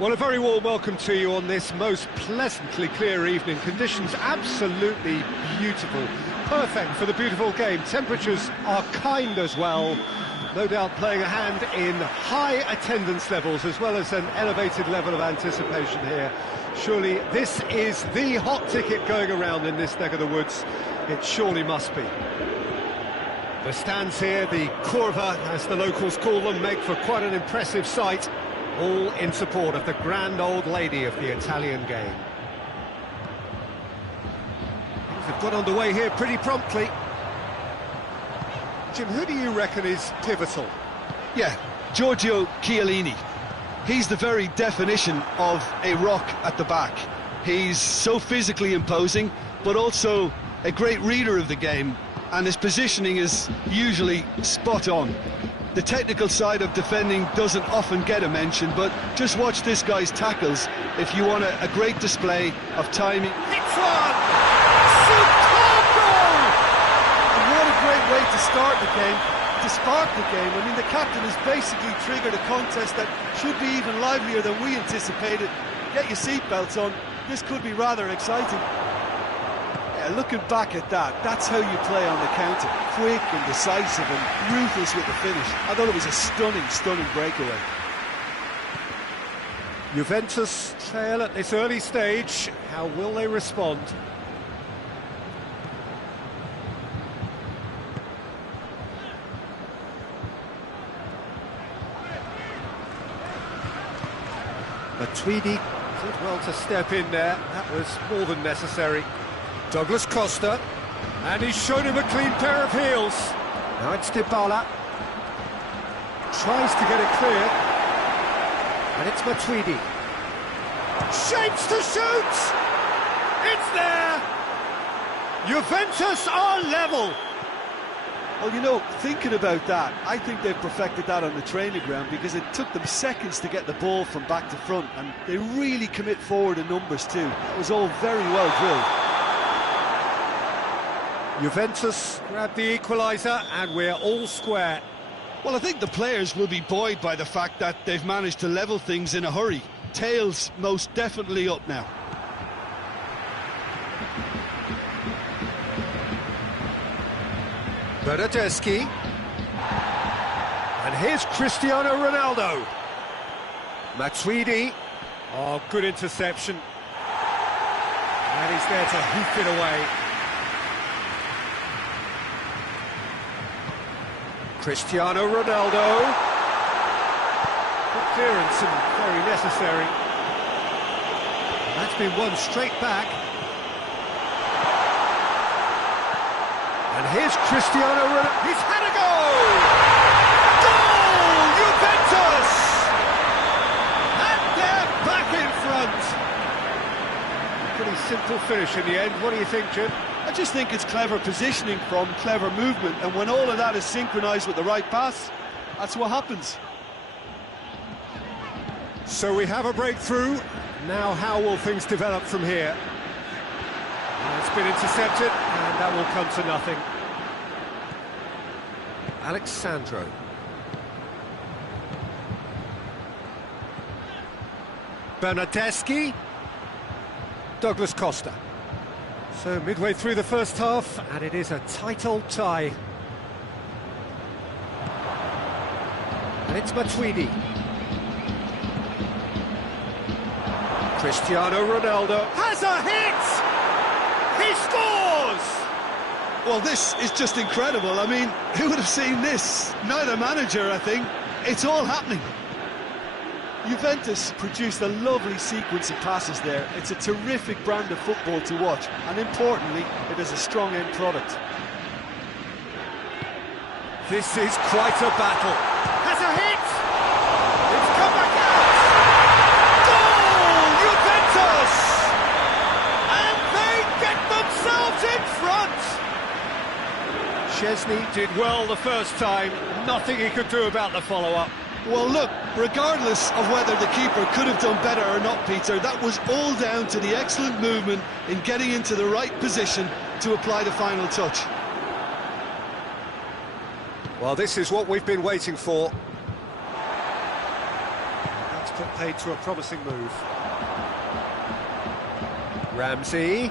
Well, a very warm welcome to you on this most pleasantly clear evening. Conditions absolutely beautiful. Perfect for the beautiful game. Temperatures are kind as well. No doubt playing a hand in high attendance levels as well as an elevated level of anticipation here. Surely this is the hot ticket going around in this neck of the woods. It surely must be. The stands here, the curva, as the locals call them, make for quite an impressive sight. All in support of the grand old lady of the Italian game. Things have got underway here pretty promptly. Jim, who do you reckon is pivotal? Yeah, Giorgio Chiellini. He's the very definition of a rock at the back. He's so physically imposing, but also a great reader of the game, and his positioning is usually spot on. The technical side of defending doesn't often get a mention, but just watch this guy's tackles if you want a great display of timing. Hits one! Superb goal! And what a great way to start the game, to spark the game. I mean, the captain has basically triggered a contest that should be even livelier than we anticipated. Get your seatbelts on, this could be rather exciting. Yeah, looking back at that, that's how you play on the counter. Quick and decisive and ruthless with the finish. I thought it was a stunning breakaway. Juventus trail at this early stage. How will they respond? Matuidi did well to step in there. That was more than necessary. Douglas Costa, and he's shown him a clean pair of heels. Now it's Dybala. Tries to get it clear. And it's Matuidi. Shapes to shoot! It's there! Juventus are level! Well, you know, thinking about that, I think they've perfected that on the training ground because it took them seconds to get the ball from back to front, and they really commit forward in numbers too. That was all very well drilled. Juventus grab the equaliser and we're all square. Well, I think the players will be buoyed by the fact that they've managed to level things in a hurry. Tails most definitely up now. Bernardeschi. And here's Cristiano Ronaldo. Matuidi. Oh, good interception. And he's there to hoof it away. Cristiano Ronaldo. Good clearance and very necessary. That's been won straight back. And here's Cristiano Ronaldo. He's had a goal! Goal! Juventus! And they're back in front. Pretty simple finish in the end. What do you think, Jim? I just think it's clever positioning from clever movement, and when all of that is synchronised with the right pass, that's what happens. So we have a breakthrough. Now how will things develop from here? It's been intercepted, and that will come to nothing. Alexandro. Bernardeschi. Douglas Costa. So midway through the first half, and it is a tight old tie. And it's Matuidi. Cristiano Ronaldo has a hit! He scores! Well, this is just incredible. I mean, who would have seen this? Neither manager, I think. It's all happening. Juventus produced a lovely sequence of passes there. It's a terrific brand of football to watch, and importantly, it is a strong end product. This is quite a battle. Has a hit! It's come back out! Goal! Juventus! And they get themselves in front! Szczesny did well the first time. Nothing he could do about the follow-up. Well, look, regardless of whether the keeper could have done better or not, Peter, that was all down to the excellent movement in getting into the right position to apply the final touch. Well, this is what we've been waiting for. That's Effort paid to a promising move. Ramsey. He's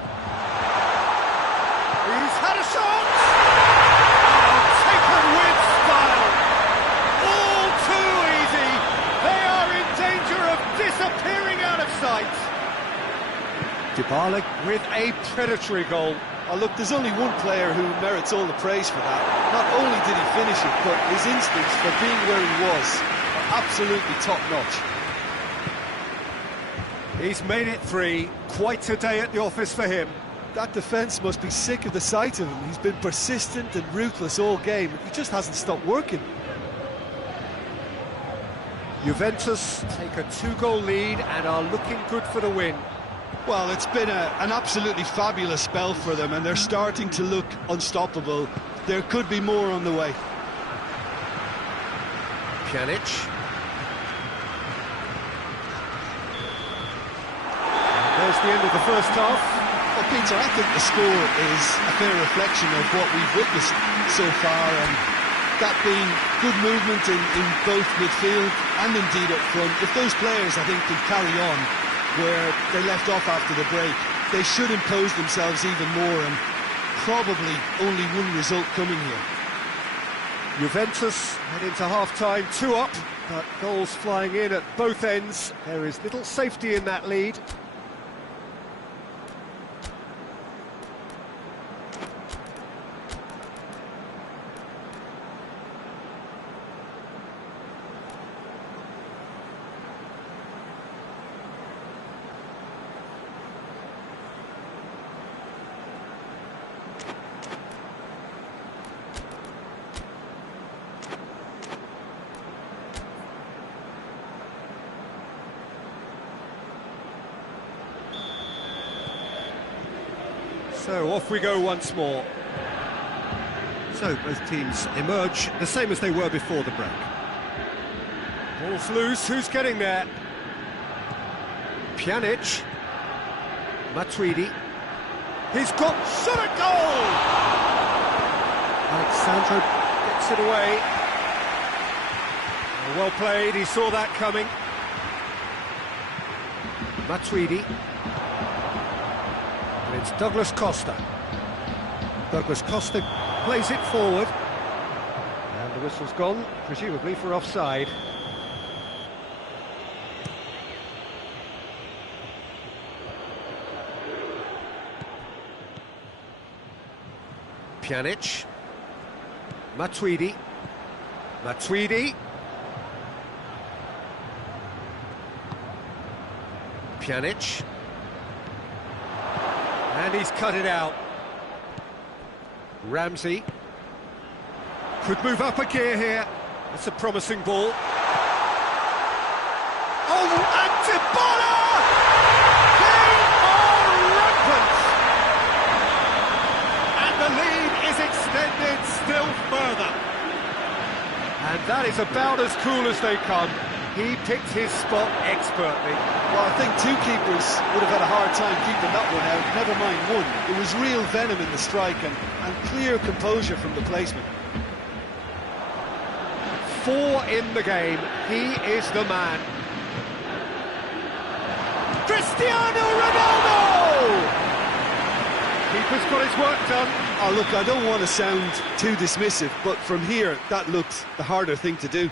had a shot! Oh, taken with style! All too easy! They are in danger of disappearing out of sight! Dybala with a predatory goal. Oh, look, there's only one player who merits all the praise for that. Not only did he finish it, but his instincts for being where he was are absolutely top-notch. He's made it 3. Quite a day at the office for him. That defence must be sick of the sight of him. He's been persistent and ruthless all game. He just hasn't stopped working. Juventus take a 2-goal lead and are looking good for the win. Well, it's been an absolutely fabulous spell for them, and they're starting to look unstoppable. There could be more on the way. Pjanic. There's the end of the first half. Well, Peter, I think the score is a fair reflection of what we've witnessed so far, and that being good movement in both midfield and indeed up front. If those players, I think, can carry on where they left off after the break, they should impose themselves even more, and probably only one result coming here. Juventus head into half-time 2 up, but goals flying in at both ends. There is little safety in that lead. So off we go once more. So both teams emerge the same as they were before the break. Ball's loose, who's getting there? Pjanic. Matuidi. He's got shot at goal! Alexandro gets it away. Well played, he saw that coming. Matuidi. It's Douglas Costa. Douglas Costa plays it forward. And the whistle's gone, presumably for offside. Pjanic. Matuidi. Matuidi. Pjanic. And he's cut it out. Ramsey. Could move up a gear here. That's a promising ball. Oh, and Dybala! They are rampant! And the lead is extended still further. And that is about as cool as they come. He picked his spot expertly. Well, I think two keepers would have had a hard time keeping that one out, never mind one. It was real venom in the strike and clear composure from the placement. 4 in the game. He is the man. Cristiano Ronaldo! Keeper's got his work done. Oh, look, I don't want to sound too dismissive, but from here, that looked the harder thing to do.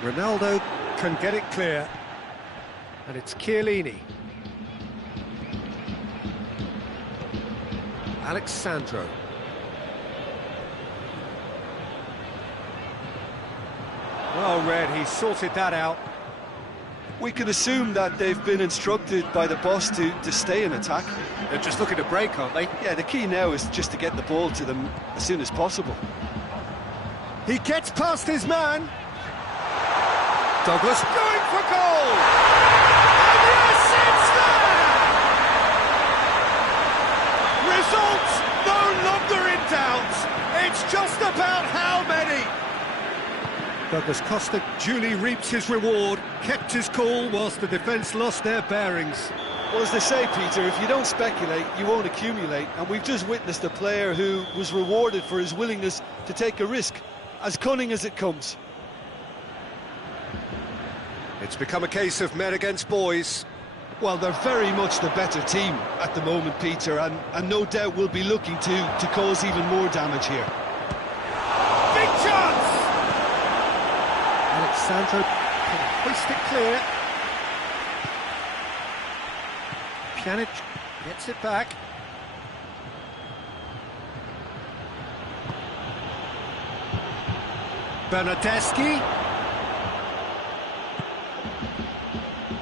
Ronaldo can get it clear, and it's Chiellini. Alexandro. Well read, he sorted that out. We can assume that they've been instructed by the boss to stay in attack. They're just looking to break, aren't they? Yeah, the key now is just to get the ball to them as soon as possible. He gets past his man. Douglas going for goal! And yes, it's there! Results no longer in doubt. It's just about how many. Douglas Costa duly reaps his reward, kept his cool whilst the defence lost their bearings. Well, as they say, Peter, if you don't speculate, you won't accumulate. And we've just witnessed a player who was rewarded for his willingness to take a risk, as cunning as it comes. It's become a case of men against boys. Well, they're very much the better team at the moment, Peter, and no doubt will be looking to cause even more damage here. Big chance! Alexandro can hoist it clear. Pjanic gets it back. Bernardeschi.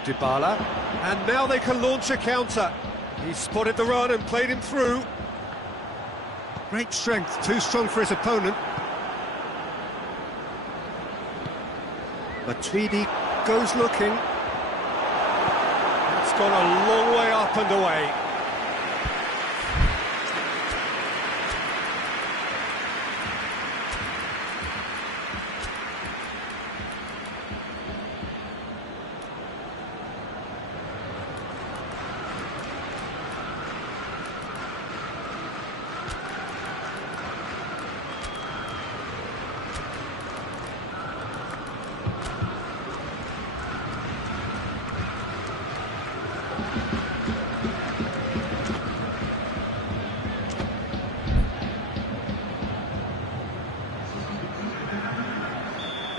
Dybala. And now they can launch a counter. He spotted the run and played him through. Great strength, too strong for his opponent. Matuidi goes looking. It's gone a long way up and away.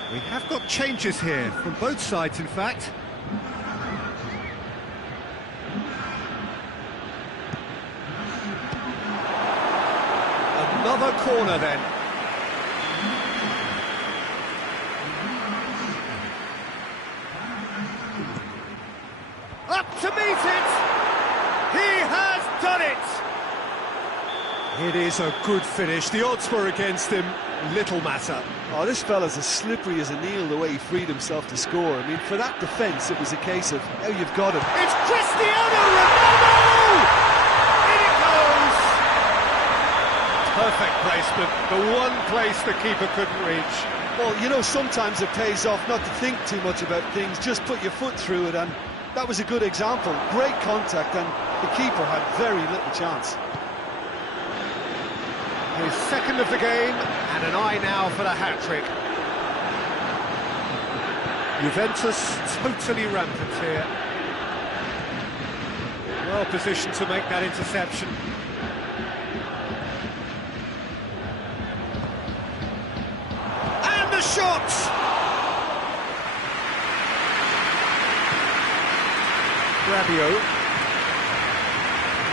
We have got changes here, from both sides in fact. Another corner then. Up to meet it! He has done it! It is a good finish. The odds were against him. Little matter. Oh, this fella's as slippery as an eel the way he freed himself to score. I mean, for that defence, it was a case of, oh, you've got him. It's Cristiano Ronaldo! In it goes! Perfect placement. The one place the keeper couldn't reach. Well, you know, sometimes it pays off not to think too much about things, just put your foot through it, and that was a good example. Great contact, and the keeper had very little chance. His second of the game, and an eye now for the hat-trick. Juventus totally rampant here. Well positioned to make that interception. And the shot! Rabiot.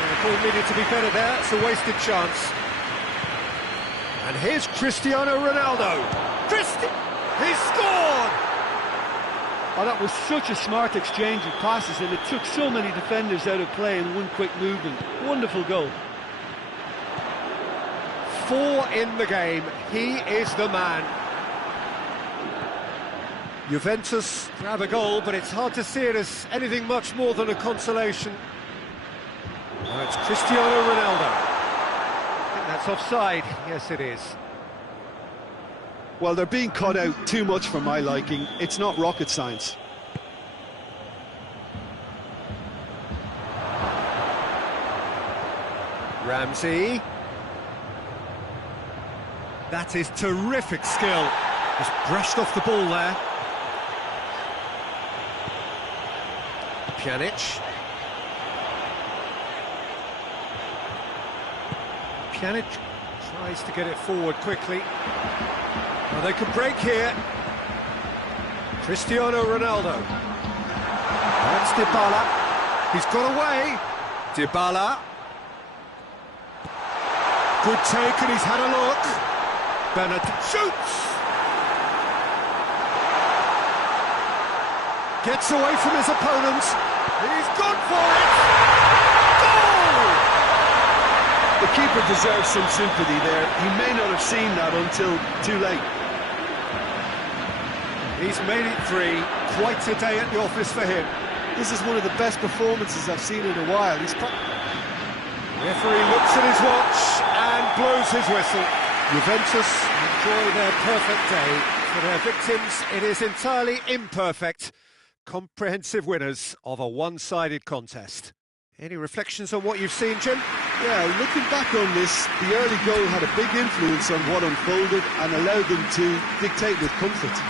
The ball needed to be better there, it's a wasted chance. And here's Cristiano Ronaldo. He scored! Oh, that was such a smart exchange of passes, and it took so many defenders out of play in one quick movement. Wonderful goal. 4 in the game. He is the man. Juventus grab a goal, but it's hard to see it as anything much more than a consolation. Now it's Cristiano Ronaldo. That's offside. Yes, it is. Well, they're being cut out too much for my liking. It's not rocket science. Ramsey. That is terrific skill. Just brushed off the ball there. Pjanic. Pjanic tries to get it forward quickly. Well, they can break here. Cristiano Ronaldo. That's Dybala. He's got away. Dybala. Good take, and he's had a look. Bernard shoots. Gets away from his opponents. He's gone for it. Goal! The keeper deserves some sympathy there. He may not have seen that until too late. He's made it 3. Quite a day at the office for him. This is one of the best performances I've seen in a while. Referee looks at his watch and blows his whistle. Juventus enjoy their perfect day. For their victims, it is entirely imperfect. Comprehensive winners of a one-sided contest. Any reflections on what you've seen, Jim? Yeah, looking back on this, the early goal had a big influence on what unfolded and allowed them to dictate with comfort.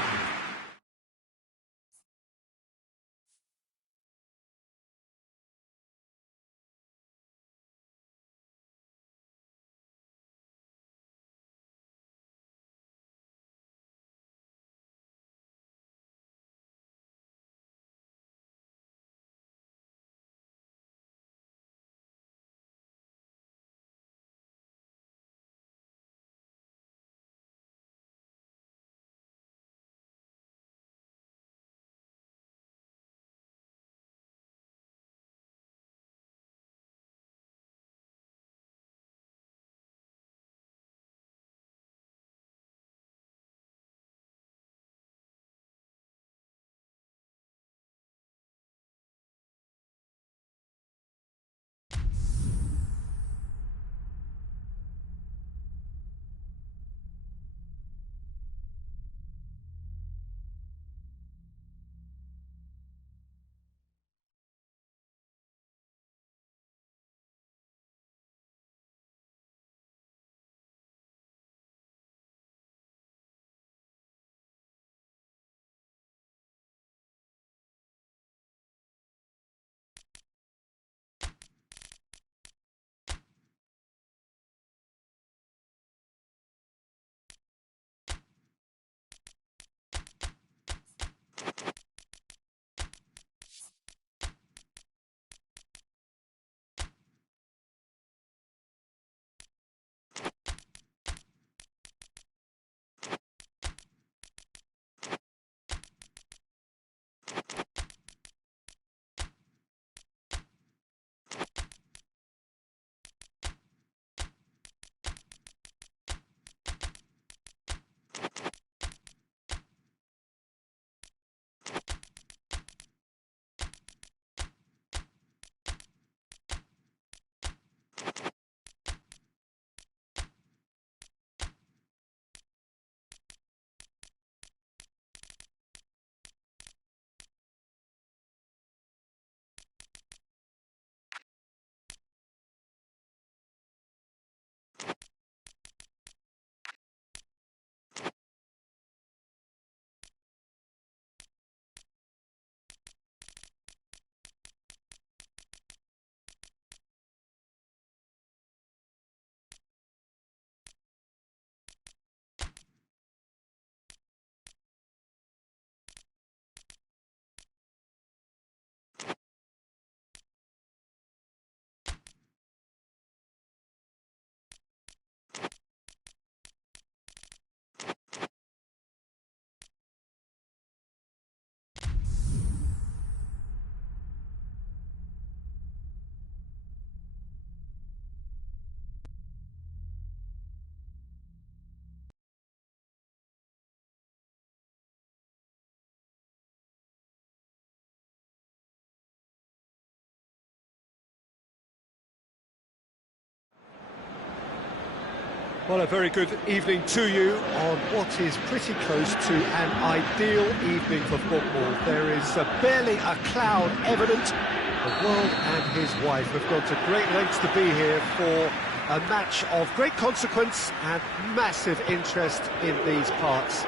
Well, a very good evening to you on what is pretty close to an ideal evening for football. There is barely a cloud evident. The world and his wife have gone to great lengths to be here for a match of great consequence and massive interest in these parts.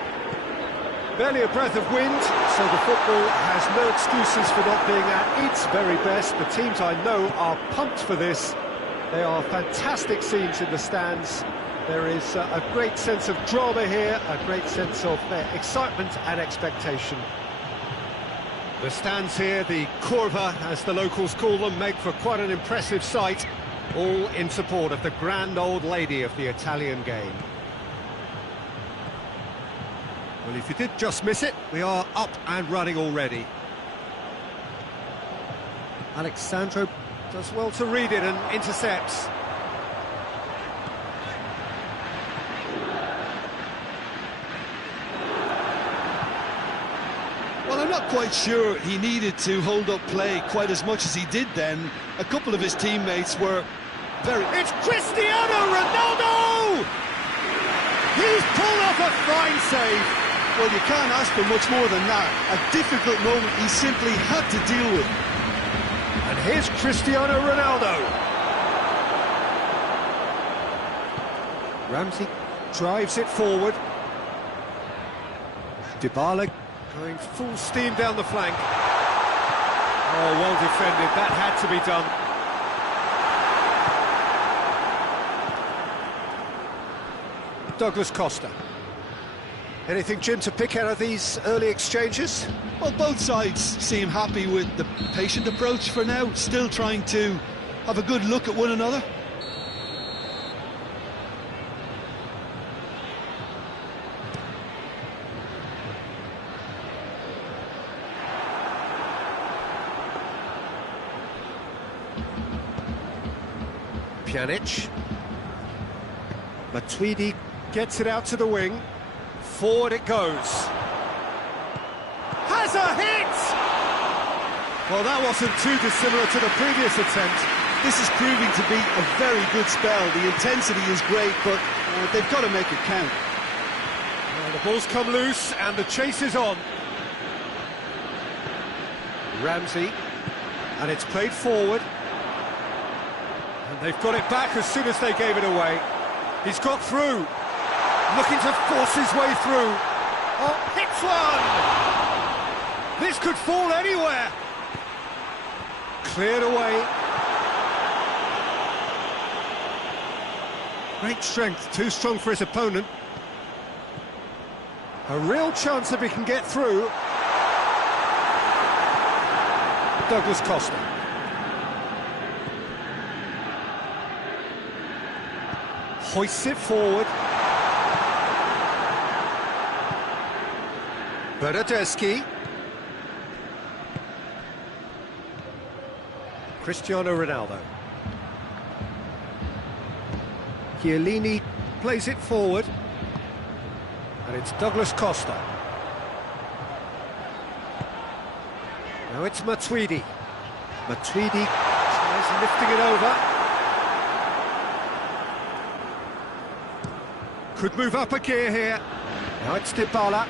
Barely a breath of wind, so the football has no excuses for not being at its very best. The teams I know are pumped for this. They are fantastic scenes in the stands. There is a great sense of drama here, a great sense of excitement and expectation. The stands here, the curva, as the locals call them, make for quite an impressive sight, all in support of the grand old lady of the Italian game. Well, if you did just miss it, we are up and running already. Alexandro does well to read it and intercepts. Well, I'm not quite sure he needed to hold up play quite as much as he did then. A couple of his teammates were very... It's Cristiano Ronaldo! He's pulled off a fine save. Well, you can't ask for much more than that. A difficult moment he simply had to deal with. And here's Cristiano Ronaldo. Ramsey drives it forward. Dybala going full steam down the flank. Oh, well defended. That had to be done. Douglas Costa. Anything, Jim, to pick out of these early exchanges? Well, both sides seem happy with the patient approach for now, still trying to have a good look at one another. Pjanic. Matuidi gets it out to the wing. Forward it goes. Has a hit! Well, that wasn't too dissimilar to the previous attempt. This is proving to be a very good spell. The intensity is great, but they've got to make it count. Well, the ball's come loose and the chase is on. Ramsey, and it's played forward. And they've got it back as soon as they gave it away. He's got through. Looking to force his way through. Oh, hits one! This could fall anywhere. Cleared away. Great strength, too strong for his opponent. A real chance if he can get through. Douglas Costa. Hoists it forward. Bernardeschi. Cristiano Ronaldo. Chiellini plays it forward. And it's Douglas Costa. Now it's Matuidi. Matuidi tries lifting it over. Could move up a gear here. Now it's Dybala.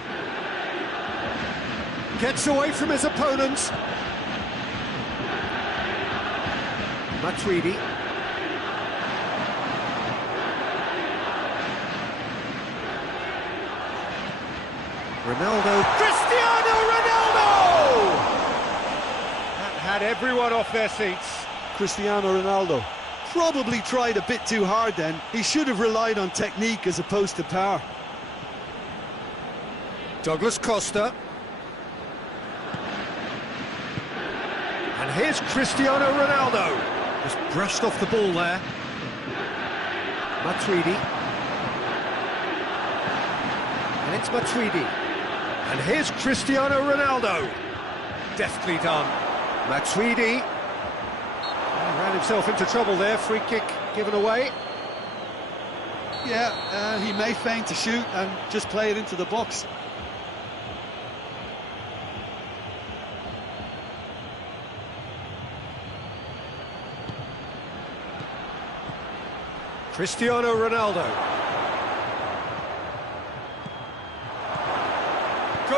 Gets away from his opponent. Matuidi. Ronaldo. Cristiano Ronaldo! That had everyone off their seats. Cristiano Ronaldo probably tried a bit too hard then. He should have relied on technique as opposed to power. Douglas Costa. And here's Cristiano Ronaldo. Just brushed off the ball there. Matuidi. And it's Matuidi. And here's Cristiano Ronaldo. Deftly done. Matuidi. Ran himself into trouble there. Free kick given away. Yeah, he may feign to shoot and just play it into the box. Cristiano Ronaldo.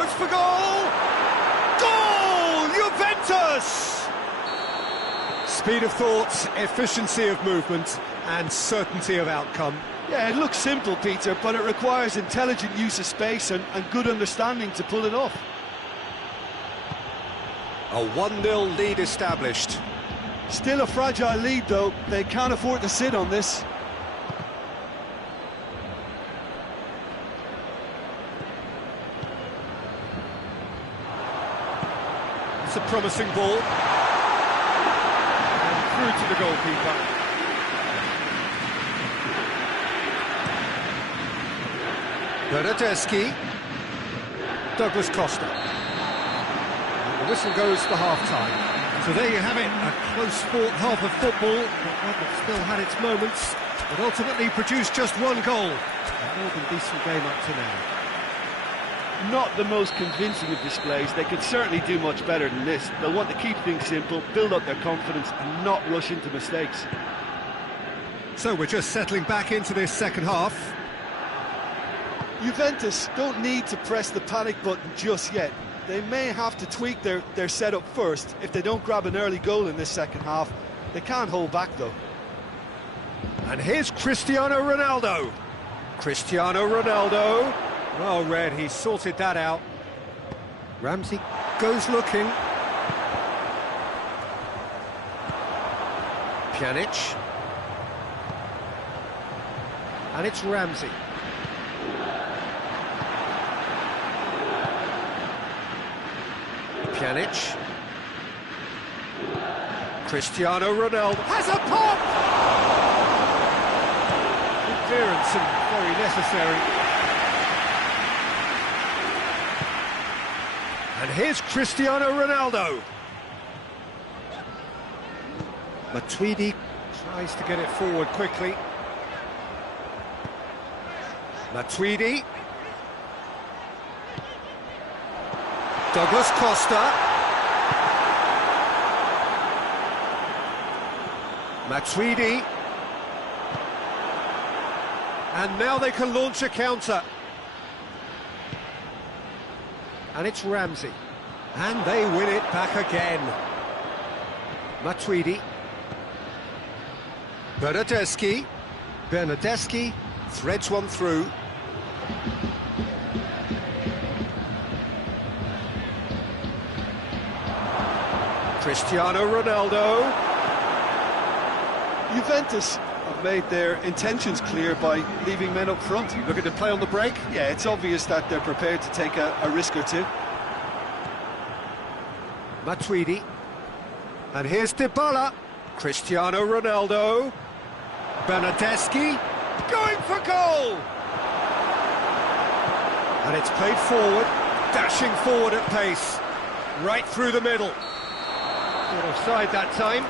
shoots for goal! Goal! Juventus! Speed of thought, efficiency of movement, and certainty of outcome. Yeah, it looks simple, Peter, but it requires intelligent use of space and good understanding to pull it off. A 1-0 lead established. Still a fragile lead, though. They can't afford to sit on this. It's a promising ball. And through to the goalkeeper. Bernardeschi. Douglas Costa. And the whistle goes for half-time. So there you have it, a close-fought half of football, but one that still had its moments, but ultimately produced just one goal. A more than decent game up to now. Not the most convincing of displays. They could certainly do much better than this. They'll want to keep things simple, build up their confidence and not rush into mistakes. So we're just settling back into this second half. Juventus don't need to press the panic button just yet. They may have to tweak their setup first. If they don't grab an early goal in this second half, they can't hold back though. And here's Cristiano Ronaldo. Cristiano Ronaldo. Well read, he sorted that out. Ramsey goes looking. Pjanic. And it's Ramsey. Pjanic. Cristiano Ronaldo has a pop! Good clearance and very necessary. And here's Cristiano Ronaldo. Matuidi tries to get it forward quickly. Matuidi. Douglas Costa. Matuidi. And now they can launch a counter. And it's Ramsey. And they win it back again. Matuidi. Bernardeschi. Bernardeschi threads one through. Cristiano Ronaldo. Juventus have made their intentions clear by leaving men up front. Looking to play on the break? Yeah, it's obvious that they're prepared to take a risk or two. Matuidi. And here's Dybala. Cristiano Ronaldo. Bernardeschi. Going for goal! And it's played forward. Dashing forward at pace. Right through the middle. Not offside that time.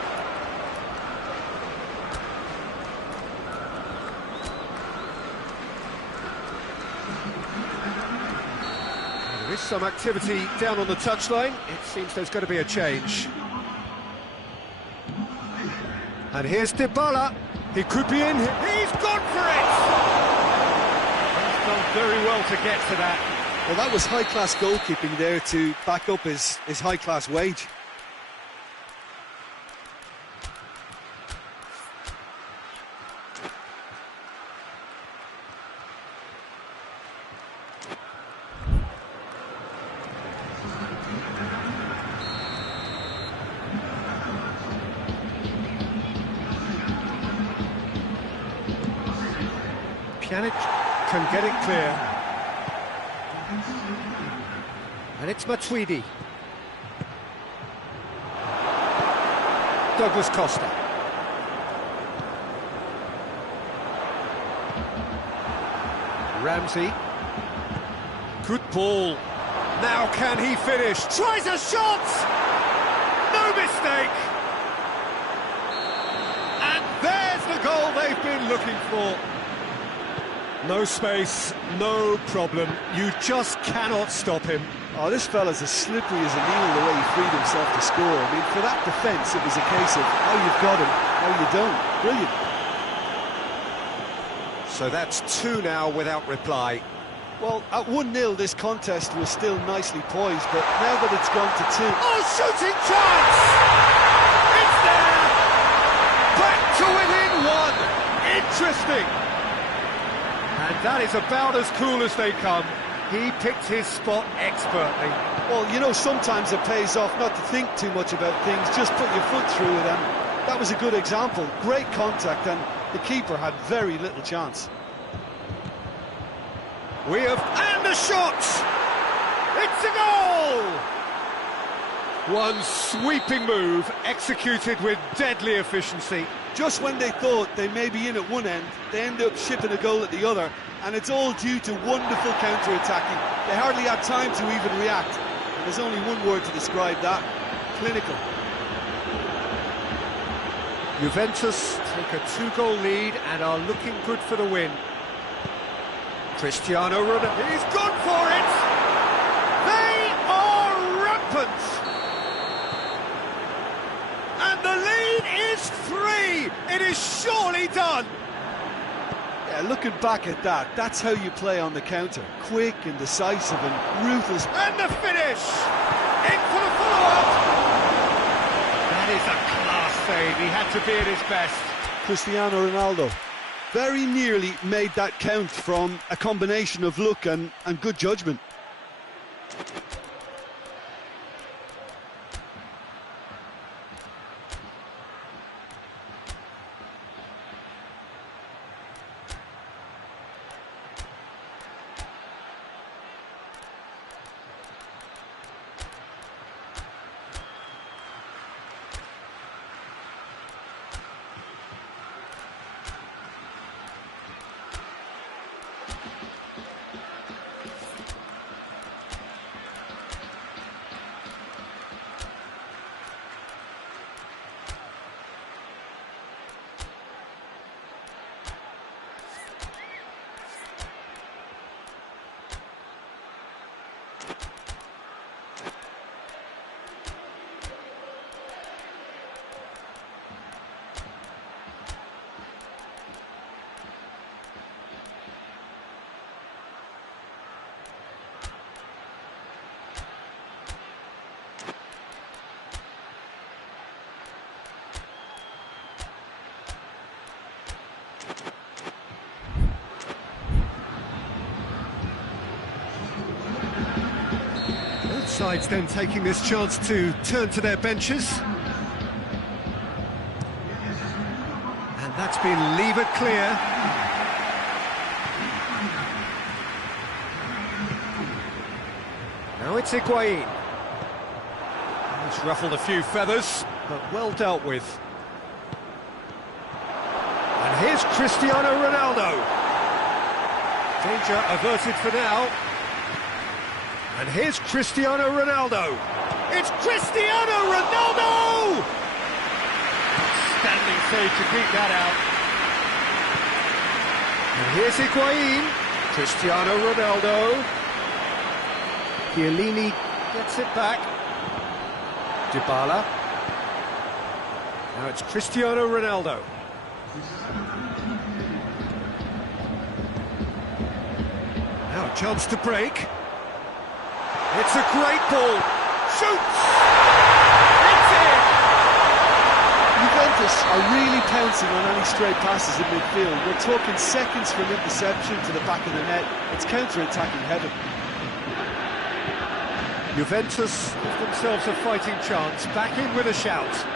There is some activity down on the touchline. It seems there's going to be a change. And here's Dybala. He could be in. He's gone for it! He's done very well to get to that. Well, that was high-class goalkeeping there to back up his high-class wage. Pjanic can get it clear. And it's Matuidi. Douglas Costa. Ramsey. Good ball. Now can he finish? Tries a shot! No mistake! And there's the goal they've been looking for. No space, no problem. You just cannot stop him. Oh, this fella's as slippery as a needle the way he freed himself to score. I mean, for that defence, it was a case of how you've got him, how you don't. Brilliant. So that's two now without reply. Well, at 1-0 this contest was still nicely poised, but now that it's gone to 2... Oh, shooting chance! It's there! Back to within one! Interesting! And that is about as cool as they come. He picked his spot expertly. Well, you know, sometimes it pays off not to think too much about things, just put your foot through it, and that was a good example. Great contact, and the keeper had very little chance. We have... and a shot! It's a goal! One sweeping move, executed with deadly efficiency. Just when they thought they may be in at one end, they end up shipping a goal at the other, and it's all due to wonderful counter-attacking. They hardly had time to even react. And there's only one word to describe that: clinical. Juventus take a 2-goal lead and are looking good for the win. Cristiano Ronaldo, he's gone for it! They are rampant! And the lead is 3! It is surely done! Yeah, looking back at that, that's how you play on the counter. Quick and decisive and ruthless. And the finish! In for the follow-up! That is a class save, he had to be at his best. Cristiano Ronaldo very nearly made that count from a combination of luck and good judgment. Sides then taking this chance to turn to their benches. And that's been levered clear. Now it's Higuain. He's ruffled a few feathers, but well dealt with. And here's Cristiano Ronaldo. Danger averted for now. And here's Cristiano Ronaldo. It's Cristiano Ronaldo! Standing save to keep that out. And here's Higuain. Cristiano Ronaldo. Chiellini gets it back. Dybala. Now it's Cristiano Ronaldo. Now a chance to break. It's a great ball. Shoots! It's in! Juventus are really pouncing on any stray passes in midfield. We're talking seconds from interception to the back of the net. It's counter-attacking heaven. Juventus give themselves a fighting chance. Back in with a shout.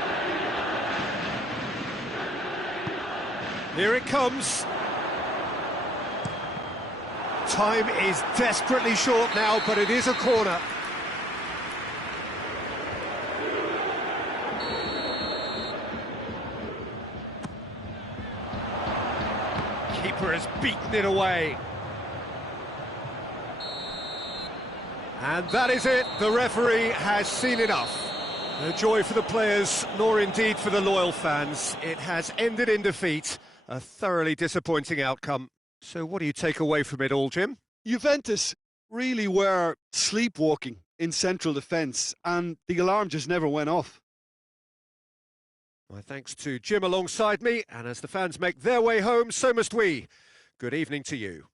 Here it comes. Time is desperately short now, but it is a corner. Keeper has beaten it away. And that is it. The referee has seen enough. No joy for the players, nor indeed for the loyal fans. It has ended in defeat. A thoroughly disappointing outcome. So what do you take away from it all, Jim? Juventus really were sleepwalking in central defence, and the alarm just never went off. My thanks to Jim alongside me, and as the fans make their way home, so must we. Good evening to you.